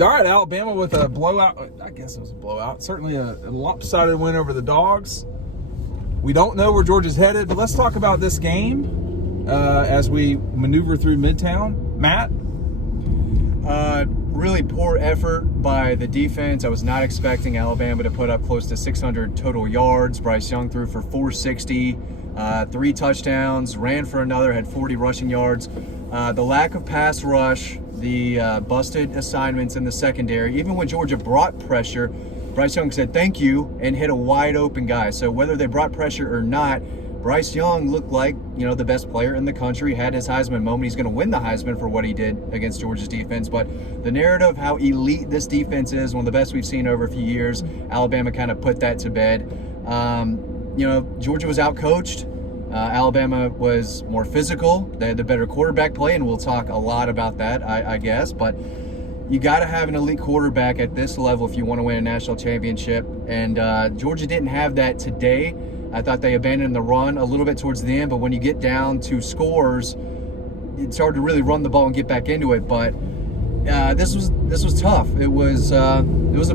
All right, Alabama with a blowout. I guess it was a blowout. Certainly a lopsided win over the Dogs. We don't know where Georgia's headed, but let's talk about this game as we maneuver through Midtown. Matt? Really poor effort by the defense. I was not expecting Alabama to put up close to 600 total yards. Bryce Young threw for 460, 3 touchdowns, ran for another, had 40 rushing yards. The lack of pass rush, the busted assignments in the secondary, even when Georgia brought pressure, Bryce Young said thank you and hit a wide open guy. So whether they brought pressure or not, Bryce Young looked like, the best player in the country, had his Heisman moment. He's going to win the Heisman for what he did against Georgia's defense. But the narrative, how elite this defense is, one of the best we've seen over a few years, Alabama kind of put that to bed. Georgia was outcoached. Alabama was more physical. They had the better quarterback play, and we'll talk a lot about that, I guess. But you got to have an elite quarterback at this level if you want to win a national championship. And Georgia didn't have that today. I thought they abandoned the run a little bit towards the end, but when you get down to scores, it's hard to really run the ball and get back into it. But this was tough. It was a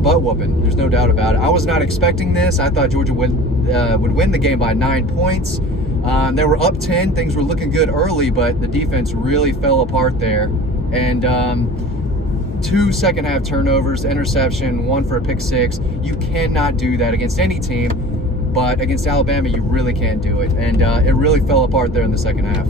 butt whooping. There's no doubt about it. I was not expecting this. I thought Georgia would win the game by 9 points. They were up 10. Things were looking good early, but the defense really fell apart there. And 2 second-half turnovers, interception, 1 for a pick six. You cannot do that against any team. But against Alabama, you really can't do it. And it really fell apart there in the second half.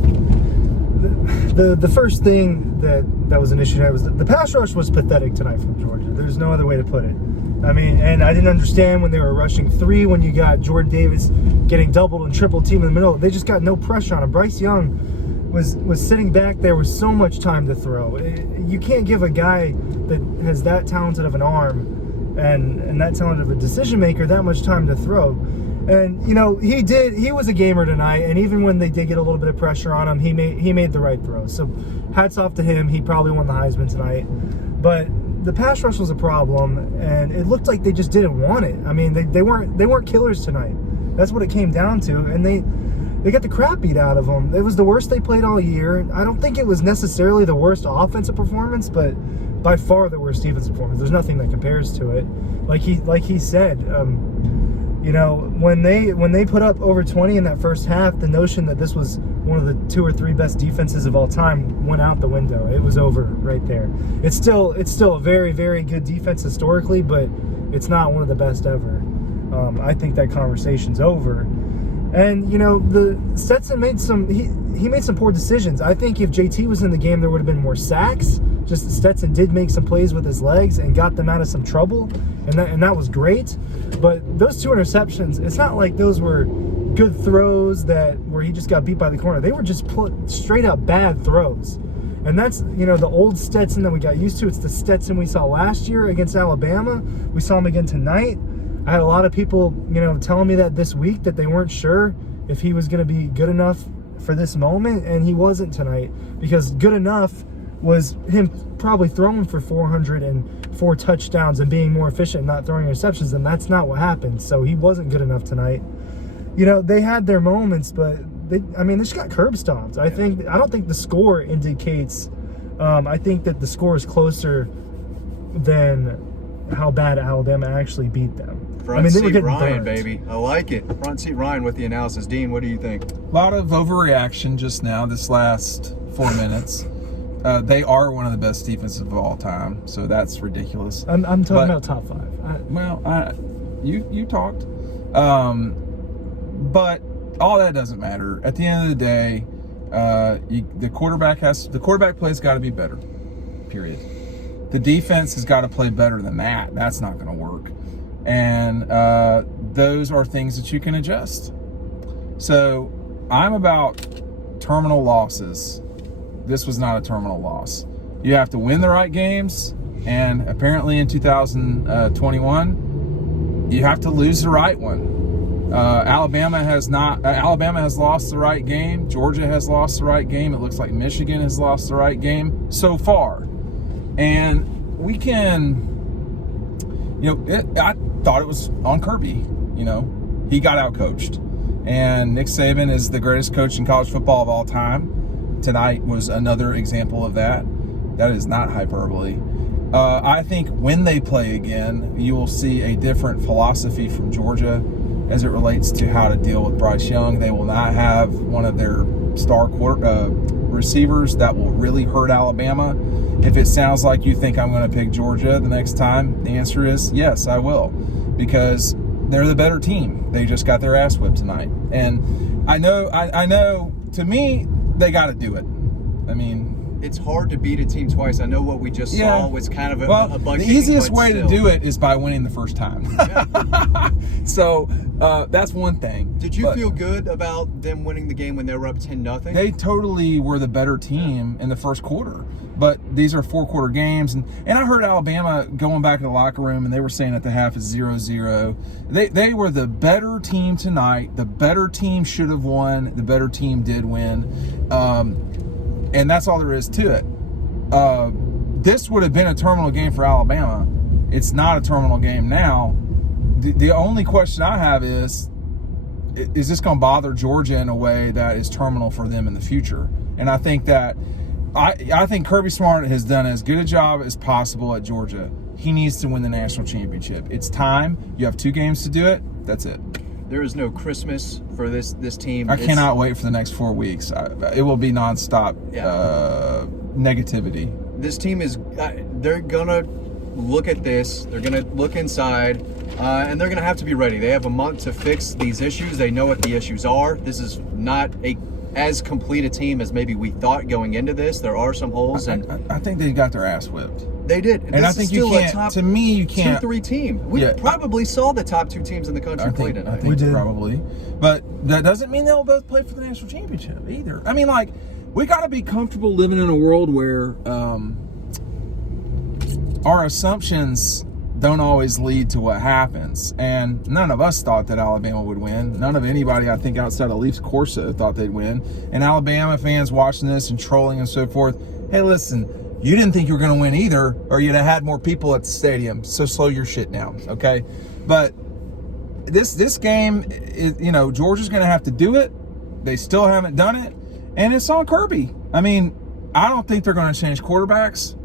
The first thing that was an issue tonight was the pass rush was pathetic tonight from Georgia. There's no other way to put it. I mean, and I didn't understand when they were rushing 3, when you got Jordan Davis getting doubled and triple team in the middle. They just got no pressure on him. Bryce Young was sitting back there with so much time to throw. You can't give a guy that has that talented of an arm and that talented of a decision maker that much time to throw. And he was a gamer tonight, and even when they did get a little bit of pressure on him, he made the right throw. So hats off to him. He probably won the Heisman tonight. But the pass rush was a problem, and it looked like they just didn't want it. I mean, they weren't killers tonight. That's what it came down to, and they got the crap beat out of them. It was the worst they played all year. I don't think it was necessarily the worst offensive performance, but by far the worst defensive performance. There's nothing that compares to it. Like he said, when they put up over 20 in that first half, the notion that this was one of the 2 or 3 best defenses of all time went out the window. It was over right there. It's still a very, very good defense historically, but it's not one of the best ever. I think that conversation's over. And the Stetson made he made some poor decisions. I think if JT was in the game, there would have been more sacks. Just Stetson did make some plays with his legs and got them out of some trouble, and that was great. But those 2 interceptions, it's not like those were good throws where he just got beat by the corner. They were just straight up bad throws. And that's, the old Stetson that we got used to. It's the Stetson we saw last year against Alabama. We saw him again tonight. I had a lot of people, telling me that this week that they weren't sure if he was going to be good enough for this moment, and he wasn't tonight, because good enough was him probably throwing for 404 touchdowns and being more efficient and not throwing interceptions, and that's not what happened. So he wasn't good enough tonight. They had their moments, but they just got curb stomped. I don't think the score indicates. I think that the score is closer than how bad Alabama actually beat them. Front seat Ryan, baby. I like it. Front seat Ryan with the analysis. Dean, what do you think? A lot of overreaction just now, this last 4 minutes. They are one of the best defenses of all time, so that's ridiculous. I'm talking about top 5. You talked. But all that doesn't matter. At the end of the day, the quarterback play's got to be better. Period. The defense has got to play better than that. That's not going to work. And those are things that you can adjust. So I'm about terminal losses. This was not a terminal loss. You have to win the right games, and apparently in 2021, you have to lose the right one. Alabama has lost the right game. Georgia has lost the right game. It looks like Michigan has lost the right game so far. And we can, I thought it was on Kirby. He got outcoached. And Nick Saban is the greatest coach in college football of all time. Tonight was another example of that. That is not hyperbole. I think when they play again, you will see a different philosophy from Georgia as it relates to how to deal with Bryce Young. They will not have one of their star receivers that will really hurt Alabama. If it sounds like you think I'm going to pick Georgia the next time, the answer is yes, I will, because they're the better team. They just got their ass whipped tonight. And I know, to me, they got to do it. I mean, it's hard to beat a team twice. I know what we just saw was kind of a bug. The easiest way to do it is by winning the first time. Yeah. So that's one thing. Did you feel good about them winning the game when they were up 10-0? They totally were the better team in the first quarter. But these are 4-quarter games. And I heard Alabama going back in the locker room, and they were saying at the half is 0-0. They were the better team tonight. The better team should have won. The better team did win. And that's all there is to it. This would have been a terminal game for Alabama. It's not a terminal game now. The only question I have is this going to bother Georgia in a way that is terminal for them in the future? And I think that I think Kirby Smart has done as good a job as possible at Georgia. He needs to win the national championship. It's time. You have 2 games to do it. That's it. There is no Christmas for this team. I cannot wait for the next 4 weeks. It will be nonstop negativity. This team is, they're going to look at this. They're going to look inside, and they're going to have to be ready. They have a month to fix these issues. They know what the issues are. This is not as complete a team as maybe we thought going into this. There are some holes. I think they got their ass whipped. They did. And I think you can't, to me, you can't. 2-3 team. We probably saw the top 2 teams in the country play tonight. I think we did. Probably. But that doesn't mean they'll both play for the national championship either. I mean, like, we got to be comfortable living in a world where our assumptions don't always lead to what happens. And none of us thought that Alabama would win. None of anybody, I think, outside of Leafs Corso thought they'd win. And Alabama fans watching this and trolling and so forth, hey, listen, you didn't think you were going to win either, or you'd have had more people at the stadium. So slow your shit down, okay? But this game, Georgia's going to have to do it. They still haven't done it, and it's on Kirby. I mean, I don't think they're going to change quarterbacks.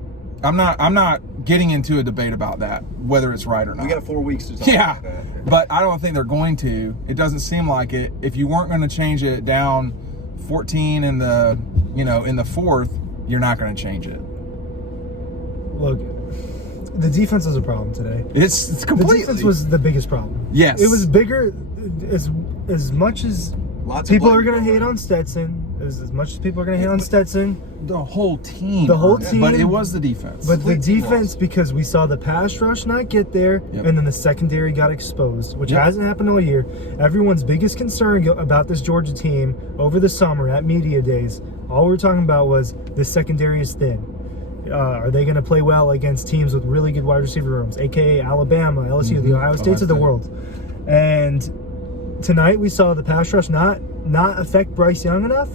I'm not getting into a debate about that, whether it's right or not. We got 4 weeks to talk about that. But I don't think they're going to. It doesn't seem like it. If you weren't going to change it down 14 in the, in the fourth, you're not going to change it. Look, the defense is a problem today. It's completely. The defense was the biggest problem. Yes. It was bigger as much as people are going to hate on Stetson. As much as people are going to hate on Stetson. The whole team. But it was the defense. But the defense, because we saw the pass rush not get there, and then the secondary got exposed, which hasn't happened all year. Everyone's biggest concern about this Georgia team over the summer at media days, all we were talking about was the secondary is thin. Are they going to play well against teams with really good wide receiver rooms, a.k.a. Alabama, LSU, the Ohio States of the world? And tonight we saw the pass rush not affect Bryce Young enough,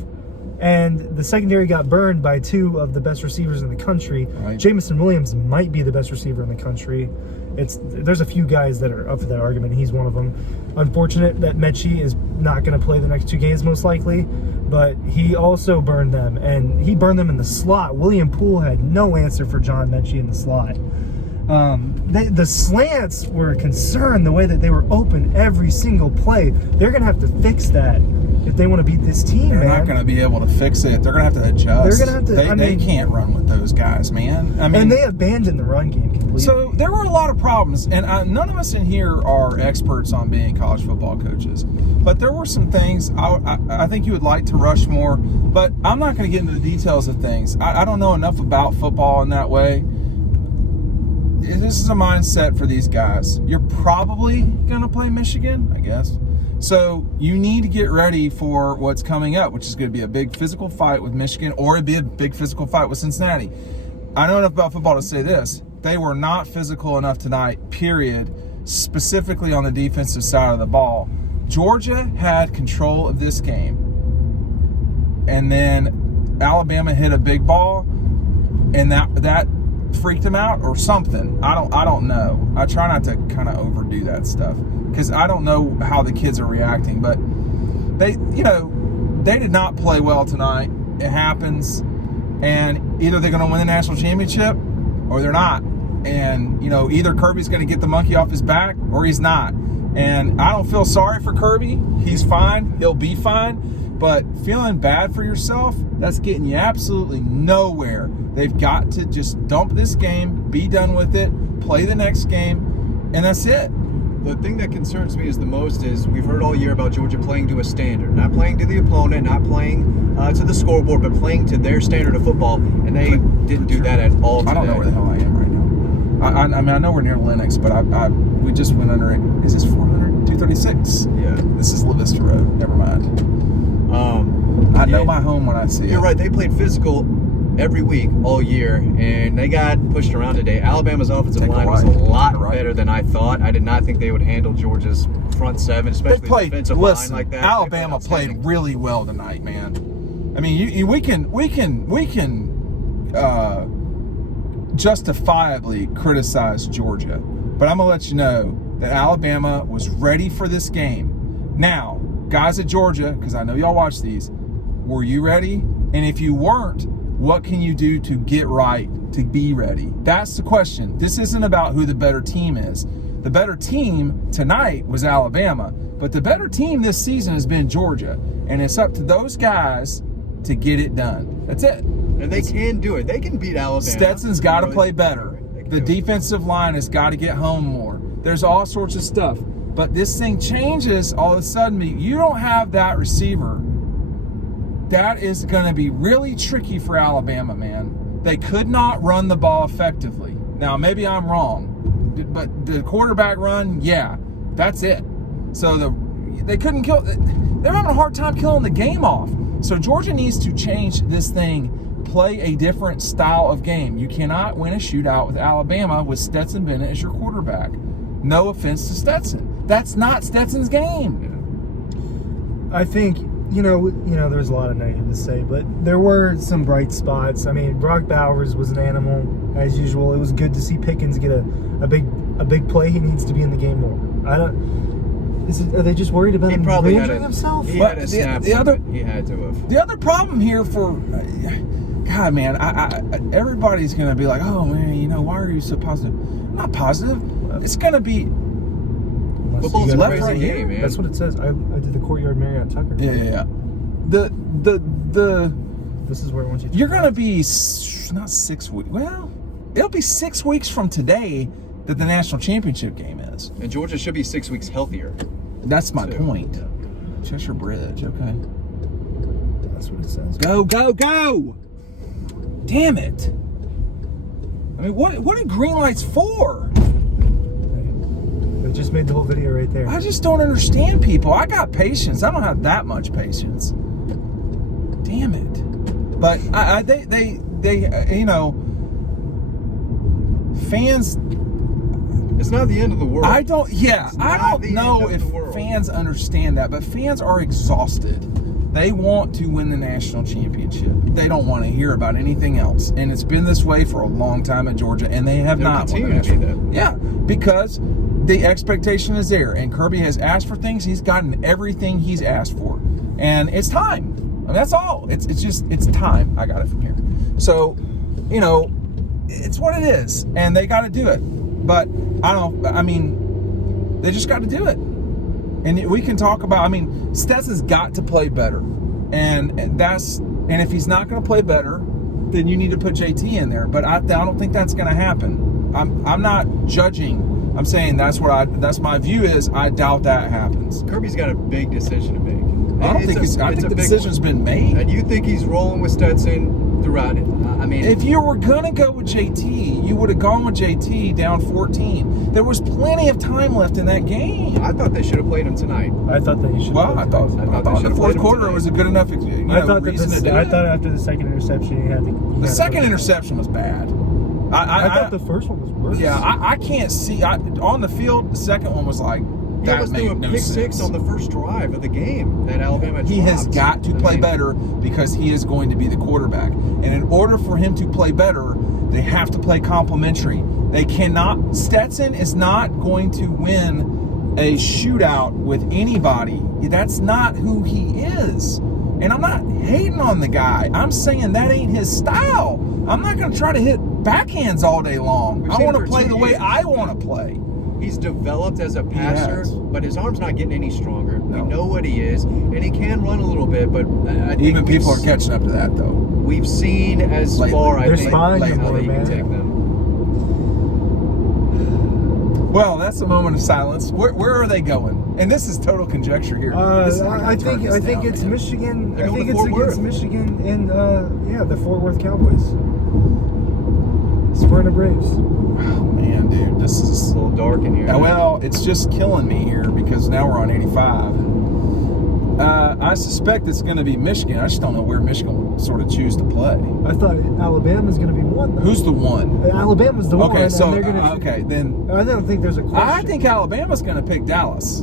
and the secondary got burned by 2 of the best receivers in the country. Right. Jamison Williams might be the best receiver in the country. There's a few guys that are up for that argument. He's one of them. Unfortunate that Mechie is not going to play the next 2 games most likely, but he also burned them, and he burned them in the slot. William Poole had no answer for John Mechie in the slot. The slants were a concern, the way that they were open every single play. They're going to have to fix that if they want to beat this team, They're not going to be able to fix it. They're going to have to adjust. They're going to have to. They can't run with those guys, man. And they abandoned the run game completely. So there were a lot of problems, and none of us in here are experts on being college football coaches. But there were some things I think you would like to rush more. But I'm not going to get into the details of things. I don't know enough about football in that way. This is a mindset for these guys. You're probably going to play Michigan, I guess. So you need to get ready for what's coming up, which is going to be a big physical fight with Michigan, or it'd be a big physical fight with Cincinnati. I know enough about football to say this. They were not physical enough tonight, period, specifically on the defensive side of the ball. Georgia had control of this game. And then Alabama hit a big ball, and that freaked them out or something. I don't know. I try not to kind of overdo that stuff because I don't know how the kids are reacting, but they did not play well tonight. It happens, and either they're going to win the national championship or they're not. And either Kirby's going to get the monkey off his back or he's not. And I don't feel sorry for Kirby. He's fine. He'll be fine. But feeling bad for yourself, that's getting you absolutely nowhere. They've got to just dump this game, be done with it, play the next game, and that's it. The thing that concerns me the most is we've heard all year about Georgia playing to a standard, not playing to the opponent, not playing to the scoreboard, but playing to their standard of football, and they didn't do that at all today. I don't know where the hell I am right now. I mean, I know we're near Lennox, but we just went under it. Is this 400? 236? Yeah. This is La Vista Road. Never mind. I know my home when I see it. You're right. They played physical every week all year, and they got pushed around today. Alabama's offensive line was a lot better than I thought. I did not think they would handle Georgia's front seven, especially the defensive line like that. Alabama played really well tonight, man. I mean, we can justifiably criticize Georgia, but I'm gonna let you know that Alabama was ready for this game. Now, guys at Georgia, because I know y'all watch these, were you ready? And if you weren't, what can you do to get right, to be ready? That's the question. This isn't about who the better team is. The better team tonight was Alabama, but the better team this season has been Georgia, and it's up to those guys to get it done. That's it. And they can do it. They can beat Alabama. Stetson's got to play better. The defensive line has got to get home more. There's all sorts of stuff. But this thing changes all of a sudden. You don't have that receiver. That is going to be really tricky for Alabama, man. They could not run the ball effectively. Now, maybe I'm wrong, but the quarterback run, yeah, that's it. So they couldn't kill. They're having a hard time killing the game off. So Georgia needs to change this thing, play a different style of game. You cannot win a shootout with Alabama with Stetson Bennett as your quarterback. No offense to Stetson. That's not Stetson's game. I think, there's a lot of negative to say, but there were some bright spots. I mean, Brock Bowers was an animal, as usual. It was good to see Pickens get a big play. He needs to be in the game more. Are they just worried about him re-injuring himself? He had a snap. He had to have. The other problem here for, God, man, everybody's going to be like, oh, man, why are you so positive? I'm not positive. It's going to be football's a crazy game, man. That's what it says. I did the Courtyard Marriott Tucker. Yeah. This is where I want you to. You're going to be not 6 weeks. Well, it'll be 6 weeks from today that the national championship game is. And Georgia should be 6 weeks healthier. That's my point. Yeah. Cheshire Bridge, okay. That's what it says. Go! Damn it! I mean, what are green lights for? They just made the whole video right there. I just don't understand people. I got patience. I don't have that much patience. Damn it! But fans. It's not the end of the world. I don't know if fans understand that, but fans are exhausted. They want to win the national championship. They don't want to hear about anything else. And it's been this way for a long time at Georgia, and they have not won the national. Yeah, because the expectation is there, and Kirby has asked for things. He's gotten everything he's asked for, and it's time. I mean, that's all. It's time. I got it from here. So, it's what it is, and they got to do it. But they just got to do it. And we can talk about, Stetson's got to play better. And if he's not going to play better, then you need to put JT in there. But I don't think that's going to happen. I'm not judging. I'm saying that's my view is I doubt that happens. Kirby's got a big decision to make. I think the decision's been made. And you think he's rolling with Stetson throughout it? If you were going to go with JT, you would have gone with JT down 14. There was plenty of time left in that game. I thought they should have played him tonight. I thought that he should. Well, I thought the fourth quarter was a good enough reason to do it. I thought after the second interception, he had to. The second interception was bad. I thought the first one was worse. Yeah, I can't see. On the field, the second one was like, that was through a pick six on the first drive of the game that Alabama dropped. He has got to play better because he is going to be the quarterback. And in order for him to play better, they have to play complementary. They cannot. Stetson is not going to win a shootout with anybody. That's not who he is. And I'm not hating on the guy. I'm saying that ain't his style. I'm not going to try to hit backhands all day long. We've I seen want it to for play 2 the way years. I want to play. He's developed as a passer, has. but his arm's not getting any stronger. No. We know what he is, and he can run a little bit, but I think Even people are catching up to that, though. We've seen as Lately. far, I They're think, spying him how more, they can man. take them. Well, that's a moment of silence. Where are they going? And this is total conjecture here. This is not gonna I turn think this down, it's man. Michigan. They're I going think to it's Fort against Worth. Michigan and the Fort Worth Cowboys. Smyrna Braves. Oh, man, dude, this It's is. a little dark in here. Well, it's just killing me here because now we're on 85. I suspect it's going to be Michigan. I just don't know where Michigan would sort of choose to play. I thought Alabama's going to be one. Though. Who's the one? Alabama's the one. Okay, and so they're gonna, okay, then I don't think there's a question. I think Alabama's going to pick Dallas.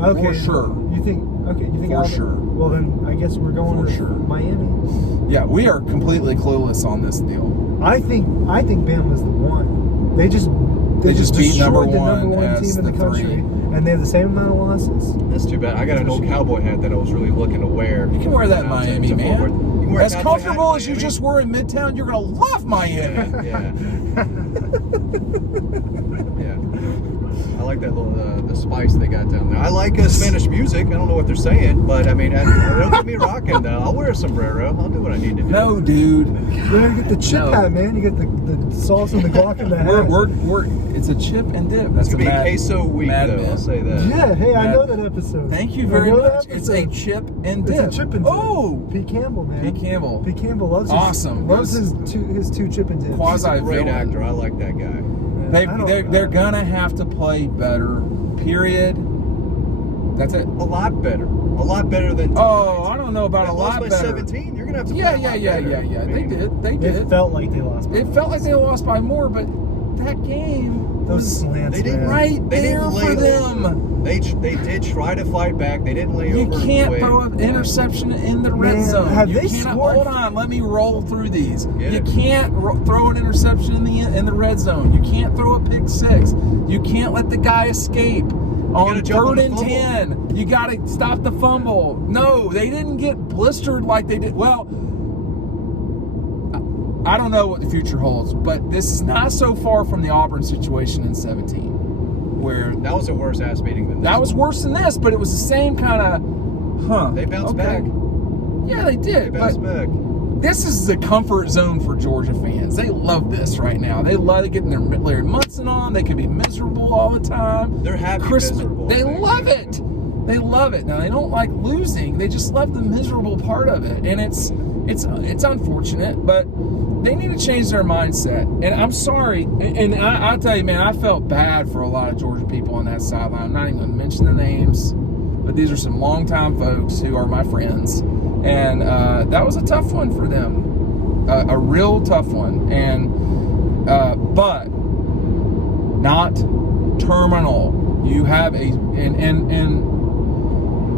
okay, for sure. You think? Okay, you think For Alabama? sure. Well, then I guess we're going For with sure. Miami. Yeah, we are completely clueless on this deal. I think Bama's the one. They just beat number destroyed the one number one as team in the the country, three. and they have the same amount of losses. That's too bad. I got an old cowboy hat that I was really looking to wear. You can wear that in Out to- Miami, to Fort Worth. man. You can wear a As cowboy hat in comfortable as you Miami? just were in Midtown, you're going to love Miami. Yeah. Yeah. I like that little the spice they got down there. I like Spanish music. I don't know what they're saying, but I mean, don't get me rocking. I'll wear a sombrero. I'll do what I need to do. No, dude. You get the chip No. hat, man. You get the sauce and the guac in the hat. It's a chip and dip. That's It's gonna be mad, queso week, mad though. man. I'll say that. Yeah, hey, I Matt, know that episode. Thank you I very know that much. It's a episode. chip and It's dip. a chip and dip. Oh, Pete Campbell, man. Pete Campbell. Pete Campbell loves Awesome. Loves his two chip and dips. Quasi He's a great villain. actor. I like that guy. They're gonna have to play better. Period. That's it. A lot better. A lot better than. Oh, I don't know about They a lost lot by better. 17. You're gonna have to. Yeah. play a lot better. I They mean, did. They It did. felt like they lost. It felt like they lost by more, but that game Those was slants, They didn't man. right They there didn't for lay them. over. They did try to fight back. They didn't lay You over. can't quick. throw an interception in the red Man, zone. have You they cannot. scored? Hold on, let me roll through these. Get You it. can't throw an interception in the red zone. You can't throw a pick six. You can't let the guy escape. On gotta jump on third the and fumble. 10, you got to stop the fumble. No, they didn't get blistered like they did. Well, I don't know what the future holds, but this is not so far from the Auburn situation in 17, where That was a worse ass meeting than this. that was one. worse than this, but it was the same kind of, They bounced back. Yeah, they They did. bounced But back. this is the comfort zone for Georgia fans. They love this right now. They love getting their Larry Munson on. They can be miserable all the time. They're happy Christmas. miserable, I They think. love it. They love it. Now they don't like losing. They just love the miserable part of it, and it's unfortunate, but they need to change their mindset. And I'm sorry, and I'll tell you, man, I felt bad for a lot of Georgia people on that sideline. I'm not even going to mention the names, but these are some longtime folks who are my friends, and that was a tough one for them, a real tough one, and but not terminal. You have and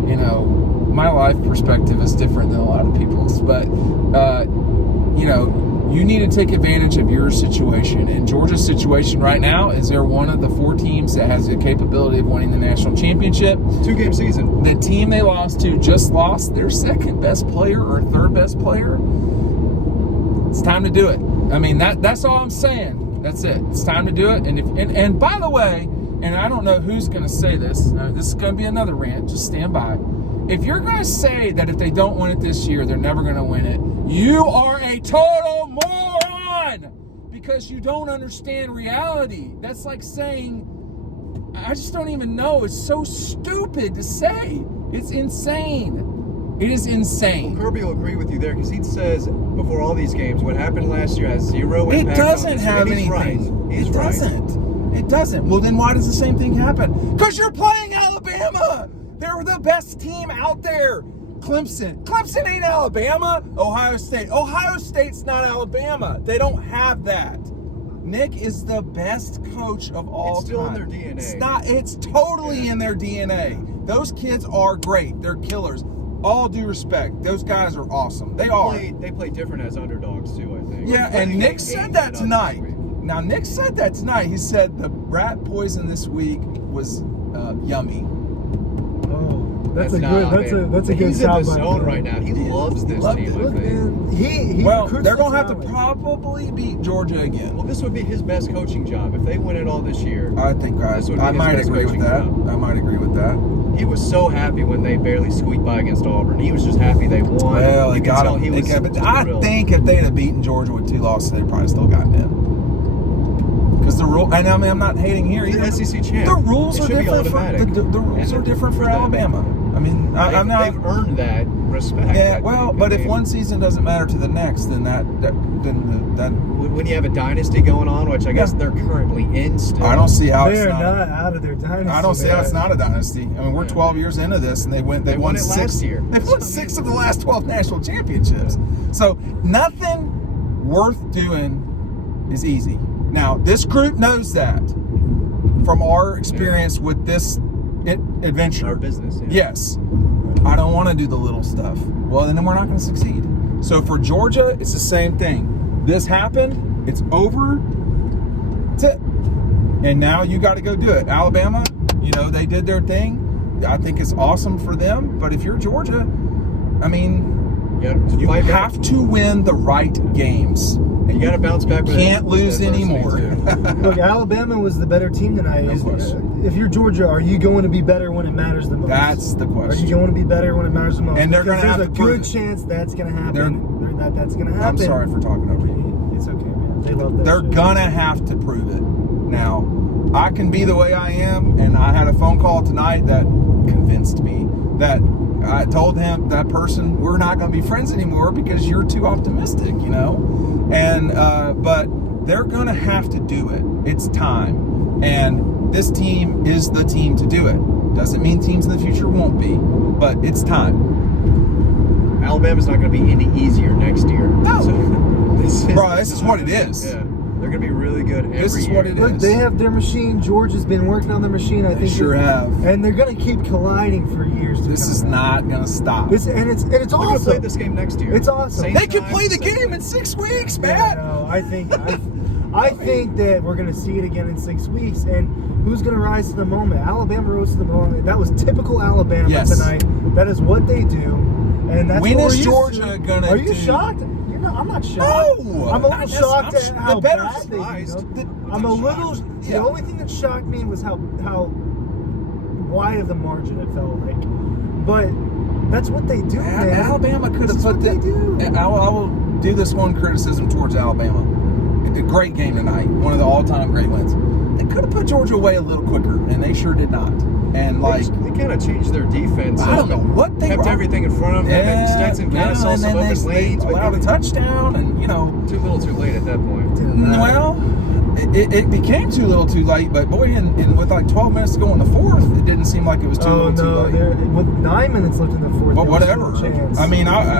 you know, my life perspective is different than a lot of people's, but you know, you need to take advantage of your situation. And Georgia's situation right now is they're one of the 4 teams that has the capability of winning the national championship. 2-game season. The team they lost to just lost their second best player or third best player. It's time to do it. I mean, that's all I'm saying. That's it. It's time to do it. And by the way, and I don't know who's going to say this. This is going to be another rant. Just stand by. If you're going to say that if they don't win it this year, they're never going to win it, you are a total moron because you don't understand reality. That's like saying, I just don't even know. It's so stupid to say. It's insane. It is insane. Kirby will agree with you there because he says before all these games, what happened last year has zero It impact on doesn't this year. have And he's anything. Right. He's It right. doesn't. It doesn't. Well, then why does the same thing happen? Because you're playing Alabama. They're the best team out there. Clemson. Clemson ain't Alabama. Ohio State. Ohio State's not Alabama. They don't have that. Nick is the best coach of all time. It's still in their DNA. It's not. It's totally in their DNA. Those kids are great. They're killers. All due respect. Those guys are awesome. They are. They play different as underdogs too, I think. Yeah, and Nick said that tonight. Now, Nick said that tonight. He said the rat poison this week was yummy. Oh. That's a not, good. That's a good He's in the soundbite. zone right now. He loves this Loved team. it. I Look, think. man, he Well, recruits they're for going to have to talent. probably beat Georgia again. Well, this would be his best coaching job if they win it all this year. I think This would be I his might best agree with coaching that. job. I might agree with that. He was so happy when they barely squeaked by against Auburn. He was just happy they won. Well, you they could got tell him. he was But I thrilled. think if they'd have beaten Georgia with 2 losses, they'd probably still gotten in. Because the rule, and I mean, I'm not hating here He's either. the SEC champ. The rules It are should be different for automatic. the rules are different for them. Alabama. I mean, I'm not. They've earned that respect. Yeah, I well, think. but I if mean, one season doesn't matter to the next, then that when you have a dynasty going on, which I guess they're currently in still. I don't see how They're it's not out of their dynasty. I don't see how it's man. not a dynasty. I mean, we're 12 years into this, and they won They won it 6 last year. They've won 6 of the last 12 national championships. So nothing worth doing is easy. Now, this group knows that from our experience with this adventure. Our business. Yeah. Yes. I don't want to do the little stuff. Well, then we're not going to succeed. So for Georgia, it's the same thing. This happened. It's over. That's it. And now you got to go do it. Alabama, they did their thing. I think it's awesome for them. But if you're Georgia, I mean, you fight back. have to win the right games. And You got to bounce back. You can't lose anymore. Look, Alabama was the better team tonight. No question. If you're Georgia, are you going to be better when it matters the most? That's the Are question. you going to be better when it matters the most? And they're Because gonna have there's to a prove good it. chance that's going to happen. That's going to happen. I'm sorry for talking over you. It's okay, man. They love that. They're shit. gonna have to prove it. Now, I can be the way I am, and I had a phone call tonight that convinced me that I told him, that person, we're not going to be friends anymore because you're too optimistic, And but they're going to have to do it. It's time, and this team is the team to do it. Doesn't mean teams in the future won't be, but it's time. Alabama's not going to be any easier next year. No. So this is what it is. Yeah, they're going to be really good every This is year. what it Look, is. they have their machine. Georgia's been working on their machine. I They think sure have. and they're going to keep colliding for years. This is not going to stop. It's They're going to awesome. play this game next year. It's awesome. Same They can time, play the same game in place. 6 weeks, Yeah, Matt. no, I think that we're going to see it again in 6 weeks. And who's going to rise to the moment? Alabama rose to the moment. That was typical Alabama Yes. tonight. That is what they do, and that's When what is we're used Georgia to. gonna Are you do- shocked? I'm not shocked. No! I'm a little I'm shocked just- at how the better bad they surprised. beat them. The- I'm a I'm little. shocked. The Yeah. only thing that shocked me was how wide of the margin it felt like. But that's what they do, man. Alabama could This have is put what they that. do. I will do this one criticism towards Alabama. A great game tonight, one of the all-time great wins. They could have put Georgia away a little quicker, and they sure did not. And They kind of changed their defense. I don't know what they kept were- everything in front of them. And Stetson kind of saw and some then open they lanes, but allowed a touchdown, and too little, too late at that point. well, it became too little, too late. But boy, and with like 12 minutes to go in the fourth, it didn't seem like it was too Oh little, no! too late. With 9 minutes left in the fourth, But there was whatever. no chance. I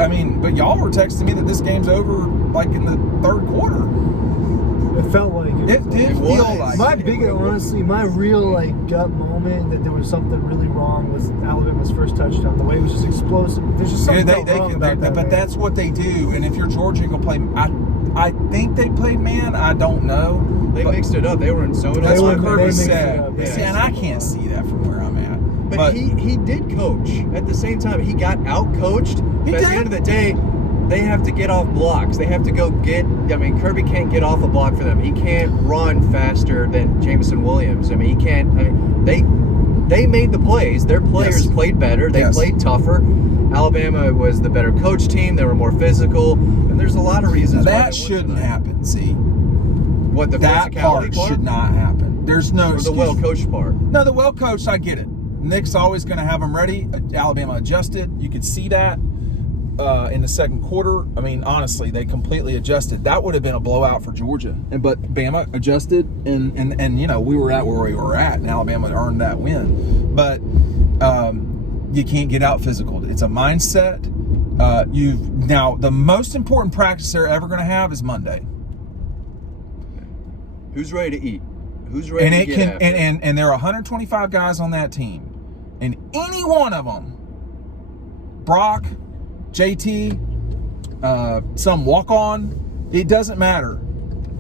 mean, but y'all were texting me that this game's over like in the third quarter. it felt like It did It feel was. like My it. big, honestly, my real gut moment that there was something really wrong was Alabama's first touchdown. The way it was just explosive. There's just something wrong about that. But man. that's what they do. And if you're Georgia, you're gonna play. I think they played man. I don't know. They But mixed it up. They were in zone. that's They what were- Kirby they mixed said. it up, yeah. See, and I can't see that from where I'm at. But he did coach at the same time. He got out coached. He But at did. the end of the day, they have to get off blocks. They have to go get. I mean, Kirby can't get off a block for them. He can't run faster than Jameson Williams. I mean, he can't. I mean, they made the plays. Their players Yes. played better. They Yes. played tougher. Alabama was the better coach team. They were more physical. And there's a lot of reasons why they that won shouldn't tonight. happen. See, What the that physicality part should not happen. There's no Or the excuse. well coached part. No, the well coached, I get it. Nick's always going to have them ready. Alabama adjusted. You could see that in the second quarter. I mean, honestly, they completely adjusted. That would have been a blowout for Georgia. But Bama adjusted, and we were at where we were at, and Alabama earned that win. But you can't get out physical. It's a mindset. Now the most important practice they're ever going to have is Monday. Who's ready to eat? Who's ready And to it get can after? and there are 125 guys on that team, and any one of them, Brock, JT, some walk on, it doesn't matter.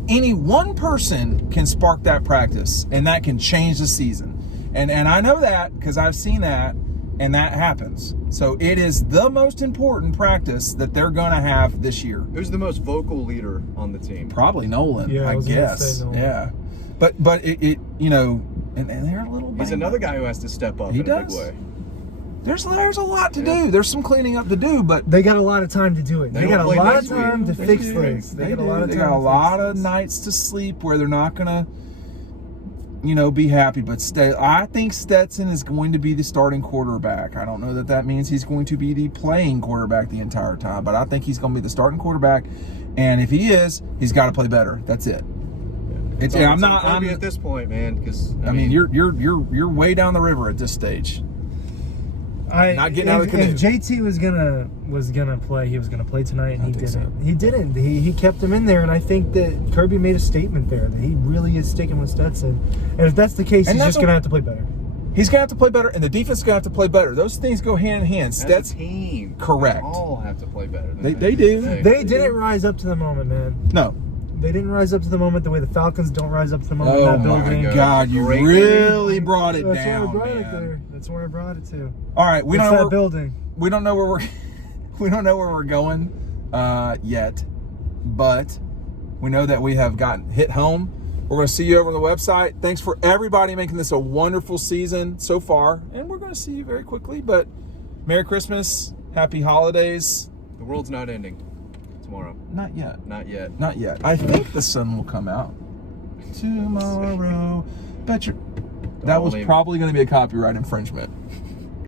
Any one person can spark that practice, and that can change the season. And I know that because I've seen that, and that happens. So it is the most important practice that they're going to have this year. Who's the most vocal leader on the team? Probably Nolan, Yeah, I I was gonna guess. say Nolan. Yeah. But it you know, and they're a little He's banged another up. guy who has to step up He in a big does. way. There's a lot to Yeah. do. There's some cleaning up to do, but They got a lot of time to do it. They They got don't a play lot of next week. time to They fix do. things. They got a lot of They time. got a to lot fix of things. nights to sleep where they're not gonna, be happy. But I think Stetson is going to be the starting quarterback. I don't know that means he's going to be the playing quarterback the entire time, but I think he's going to be the starting quarterback. And if he is, he's got to play better. That's it. It's on I'm not. Kirby I'm. at this point, man, because I mean, you're way down the river at this stage. Not getting out of the canoe. If JT was gonna play, he was gonna play tonight, and I he think didn't. so. He didn't. He kept him in there, and I think that Kirby made a statement there that he really is sticking with Stetson. And if that's the case, And he's that's just gonna have to play better. He's going to have to play better, and the defense is going to have to play better. Those things go hand in hand. as a Stetson, team, correct. they all have to play better. Than They do. They didn't rise up to the moment, man. no. They didn't rise up to the moment the way the Falcons don't rise up to the moment Oh in that my building. God, you Great really brought it That's why I down, brought it man. there. That's where I brought it to. All right, we It's don't know that where, building. we don't know where we're we don't know where we're going yet, but we know that we have gotten hit home. We're going to see you over on the website. Thanks for everybody making this a wonderful season so far, and we're going to see you very quickly. But Merry Christmas, Happy Holidays. The world's not ending tomorrow. Not yet. Not yet. Not yet. I think the sun will come out tomorrow. Bet you that was believe it. probably going to be a copyright infringement.